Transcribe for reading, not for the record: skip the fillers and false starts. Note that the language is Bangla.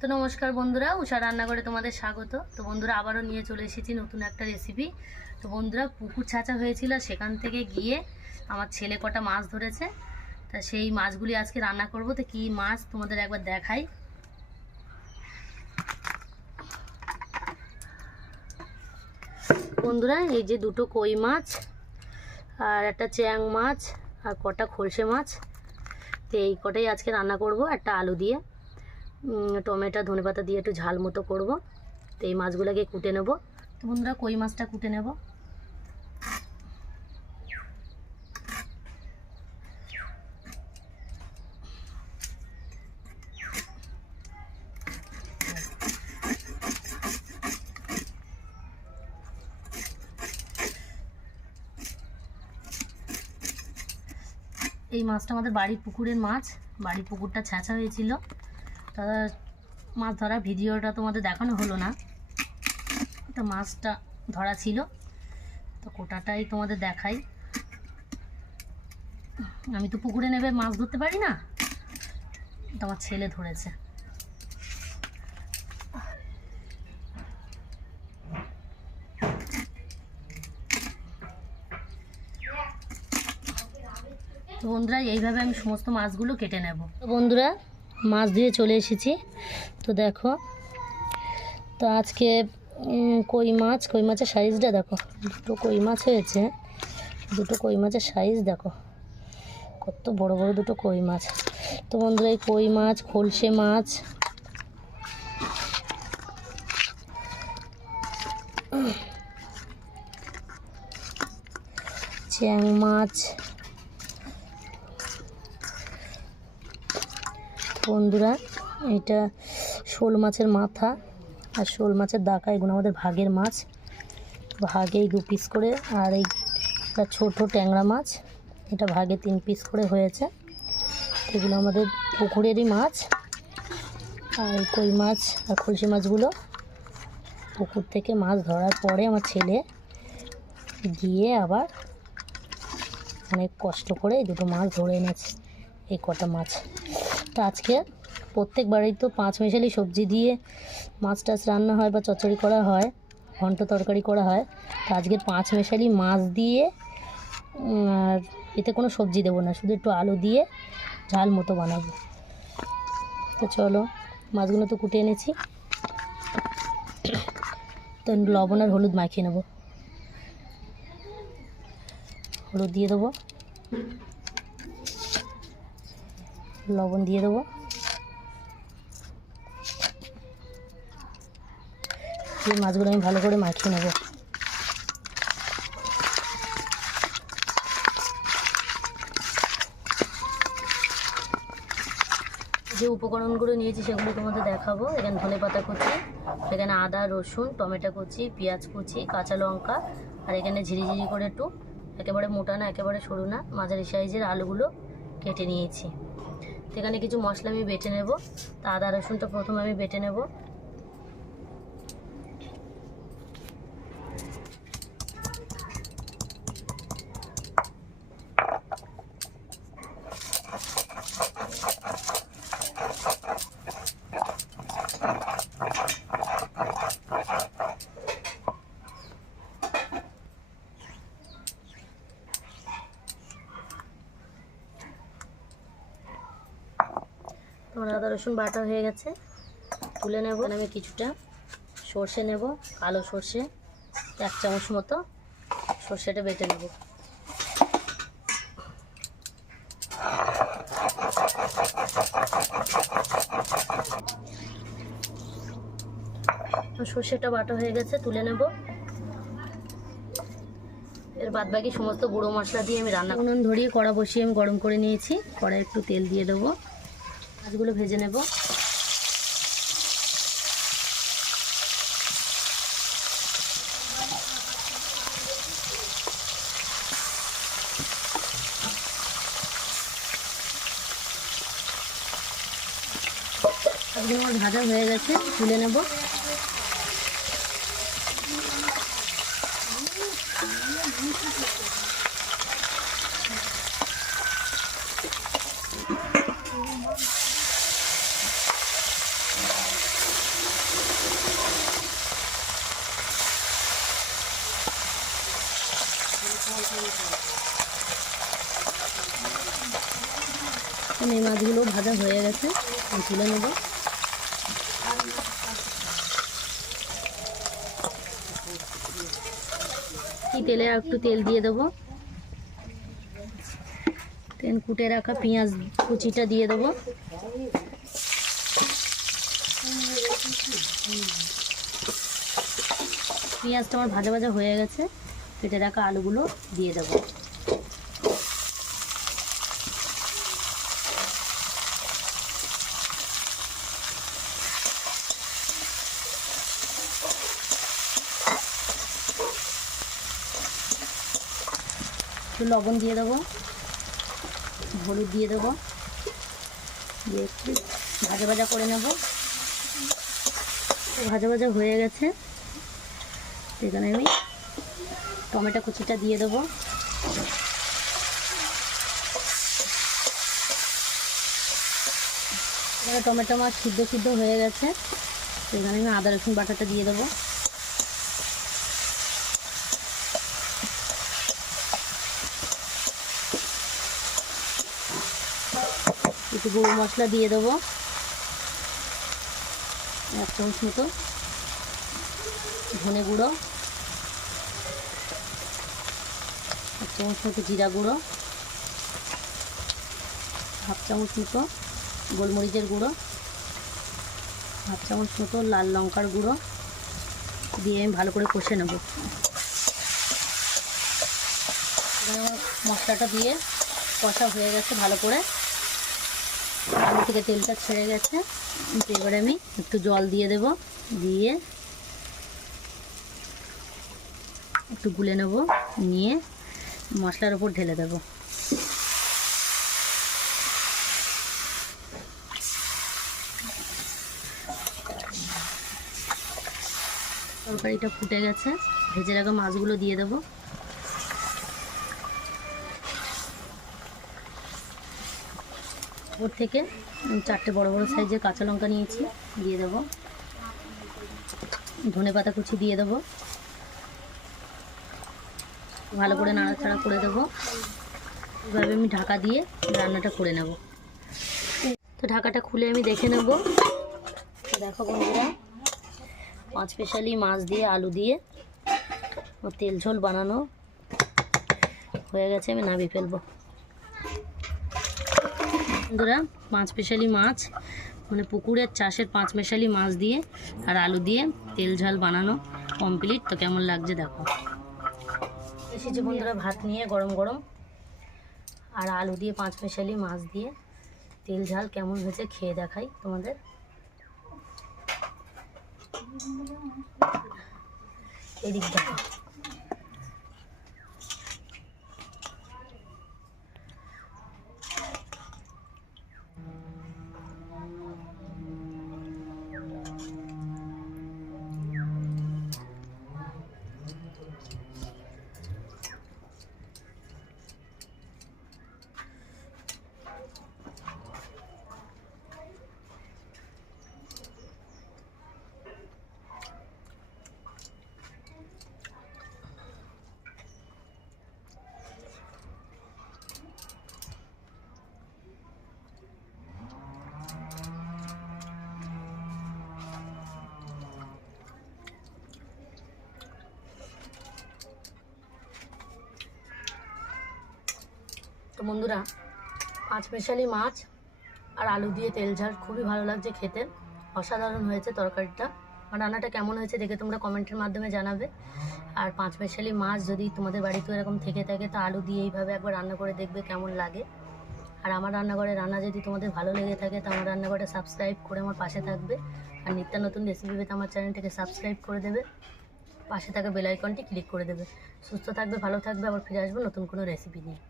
তো নমস্কার বন্ধুরা, উষা রান্নাঘরে তোমাদের স্বাগত। তো বন্ধুরা আবারও নিয়ে চলে এসেছি নতুন একটা রেসিপি। তো বন্ধুরা পুকুর ছাঁচা হয়েছিল, সেখান থেকে গিয়ে আমার ছেলে কটা মাছ ধরেছে। তা সেই মাছগুলি আজকে রান্না করব। তো কী মাছ তোমাদের একবার দেখাই। বন্ধুরা এই যে দুটো কই মাছ আর একটা চ্যাং মাছ আর কটা খলসে মাছ। তো এই কটাই আজকে রান্না করব, একটা আলু দিয়ে, টমেটো ধনেপাতা দিয়ে একটু ঝাল মতো করব। তো এই মাছগুলোকে কুটে নেব। তো বন্ধুরা কই মাছটা কুটে নেব। এই মাছটা আমাদের বাড়ির পুকুরের মাছ, বাড়ির পুকুরটা ছেঁচা হয়েছিল। তা মাছ ধরা ভিডিওটা তোমাদের দেখানো হলো না, তো মাছটা ধরা ছিল, তো কোটাটাই তোমাদের দেখাই। আমি তো পুকুরে নেবে মাছ ধরতে পারি না, তো আমার ছেলে ধরেছে। তো বন্ধুরা এইভাবে আমি সমস্ত মাছগুলো কেটে নেব। তো বন্ধুরা মাছ দিয়ে চলে এসেছি। তো দেখো, তো আজকে কই মাছের সাইজটা দেখো, দুটো কই মাছ হয়েছে। দুটো কই মাছের সাইজ দেখো কত বড় বড় দুটো কই মাছ। তো বন্ধুরা এই কই মাছ, খলসে মাছ, চ্যাং মাছ, বন্ধুরা এটা শোল মাছের মাথা আর শোল মাছের দাকা, এগুলো আমাদের ভাগের মাছ, ভাগেই 2 পিস করে। আর এইটা ছোটো ট্যাংরা মাছ, এটা ভাগে 3 পিস করে হয়েছে। এগুলো আমাদের পুকুরেরই মাছ। আর কই মাছ আর খলসি মাছগুলো পুকুর থেকে মাছ ধরার পরে আমার ছেলে গিয়ে আবার অনেক কষ্ট করে এই দুটো মাছ ধরে এনেছে, এই কটা মাছ। তো আজকে প্রত্যেক বাড়িতে তো 5 মেশালি সবজি দিয়ে মাছ টাছ রান্না হয় বা চচ্চড়ি করা হয়, ঘন্ট তরকারি করা হয়। তো আজকে 5 মেশালি মাছ দিয়ে, আর এতে কোনো সবজি দেবো না, শুধু একটু আলু দিয়ে ঝাল মতো বানাবো। তো চলো, মাছগুলো তো কুটে এনেছি, তো লবণ আর হলুদ মাখিয়ে নেব। হলুদ দিয়ে দেবো, লবণ দিয়ে দেবো, এই মাছগুলো আমি ভালো করে মাখিয়ে নেব। যে উপকরণগুলো নিয়েছি সেগুলো তোমাদের দেখাবো। এখানে ধনেপাতা কুচি, এখানে আদা রসুন টমেটো কুচি, পেঁয়াজ কুচি, কাঁচা লঙ্কা, আর এখানে ঝিরিঝিরি করে একটু, একেবারে মোটা না একেবারে সরু না, মাঝারি সাইজের আলুগুলো কেটে নিয়েছি। তো এখানে কিছু মশলা আমি বেটে নেব। তা আদা রসুনটা প্রথমে আমি বেটে নেব। তোমার আদা রসুন বাটা হয়ে গেছে, তুলে নেব। আমি কিছুটা সর্ষে নেব, কালো সর্ষে 1 চামচ মতো, সর্ষেটা বেটে নেব। সর্ষেটা বাটা হয়ে গেছে, তুলে নেব। এর বাদ বাকি সমস্ত গুঁড়ো মশলা দিয়ে আমি রান্না। উনুন ধরিয়ে কড়া বসিয়ে আমি গরম করে নিয়েছি। কড়াই একটু তেল দিয়ে দেবো, মাছগুলো ভেজে নেব। মাছগুলো আমার ভাজা হয়ে গেছে, তুলে নেব। এই মাছগুলো ভাজা হয়ে গেছে, আমি তুলে নেব। এই তেলে একটু তেল দিয়ে দেবো, তেল কুটে রাখা পেঁয়াজ কুচিটা দিয়ে দেবো, পেঁয়াজটা আমার ভাজা ভাজা হয়ে গেছে, কেটে রাখা আলুগুলো দিয়ে দেবো। একটু লবণ দিয়ে দেবো, হলুদ দিয়ে দেবো, দিয়ে একটু ভাজা ভাজা করে নেব। ভাজা ভাজা হয়ে গেছে, এখানে আমি টমেটো কুচিটা দিয়ে দেবো। এখানে টমেটো মাছ সিদ্ধ হয়ে গেছে, এখানে আমি আদা রসুন বাটাটা দিয়ে দেবো। একটু গুঁড়ো মশলা দিয়ে দেবো, 1 চামচ মতো ধনে গুঁড়ো, 1 চামচ মতো জিরা গুঁড়ো, 1/2 চামচ মতো গোলমরিচের গুঁড়ো, 1/2 চামচ মতো লাল লঙ্কার গুঁড়ো দিয়ে আমি ভালো করে কষে নেব। মশলাটা দিয়ে কষা হয়ে গেছে ভালো করে, আলু থেকে তেলটা ছেড়ে গেছে। এবারে আমি একটু জল দিয়ে দেব, দিয়ে একটু গুলে নেব, নিয়ে মশলার উপর ঢেলে দেব। তরকারিটা ফুটে গেছে, ভেজে রাখা মাছগুলো দিয়ে দেব। ওর থেকে 4টে বড় বড় সাইজের কাঁচা লঙ্কা নিয়েছি, দিয়ে দেব। ধনেপাতা কুচি দিয়ে দেব, ভালো করে নাড়াচাড়া করে দেবো। এভাবে আমি ঢাকা দিয়ে রান্নাটা করে নেব। তো ঢাকাটা খুলে আমি দেখে নেব। দেখো বন্ধুরা, 5 স্পেশালি মাছ দিয়ে আলু দিয়ে তেল ঝোল বানানো হয়ে গেছে, আমি নামিয়ে ফেলবো। বন্ধুরা, 5 স্পেশালি মাছ মানে পুকুরের চাষের 5 স্পেশালি মাছ দিয়ে আর আলু দিয়ে তেল ঝাল বানানো কমপ্লিট। তো কেমন লাগছে দেখো। এসেছি বন্ধুরা ভাত নিয়ে গরম গরম, আর আলু দিয়ে 5 স্পেশালি মাছ দিয়ে তেল ঝাল কেমন হয়েছে খেয়ে দেখাই তোমাদের। এদিক দেখো, তো বন্ধুরা 5 স্পেশালি মাছ আর আলু দিয়ে তেল ঝাল খুবই ভালো লাগছে খেতে, অসাধারণ হয়েছে তরকারিটা। আর রান্নাটা কেমন হয়েছে দেখে তোমরা কমেন্টের মাধ্যমে জানাবে। আর 5 স্পেশালি মাছ যদি তোমাদের বাড়িতেও এরকম থেকে থাকে তো আলু দিয়ে এইভাবে একবার রান্না করে দেখবে কেমন লাগে। আর আমার রান্নাঘরে রান্না যদি তোমাদের ভালো লেগে থাকে তো আমার রান্নাঘরে সাবস্ক্রাইব করে আমার পাশে থাকবে। আর নিত্য নতুন রেসিপি পেতে আমার চ্যানেলটাকে সাবস্ক্রাইব করে দেবে, পাশে থাকা বেল আইকনটি ক্লিক করে দেবে। সুস্থ থাকবে, ভালো থাকবে, আবার ফিরে আসবো নতুন কোনো রেসিপি নিয়ে।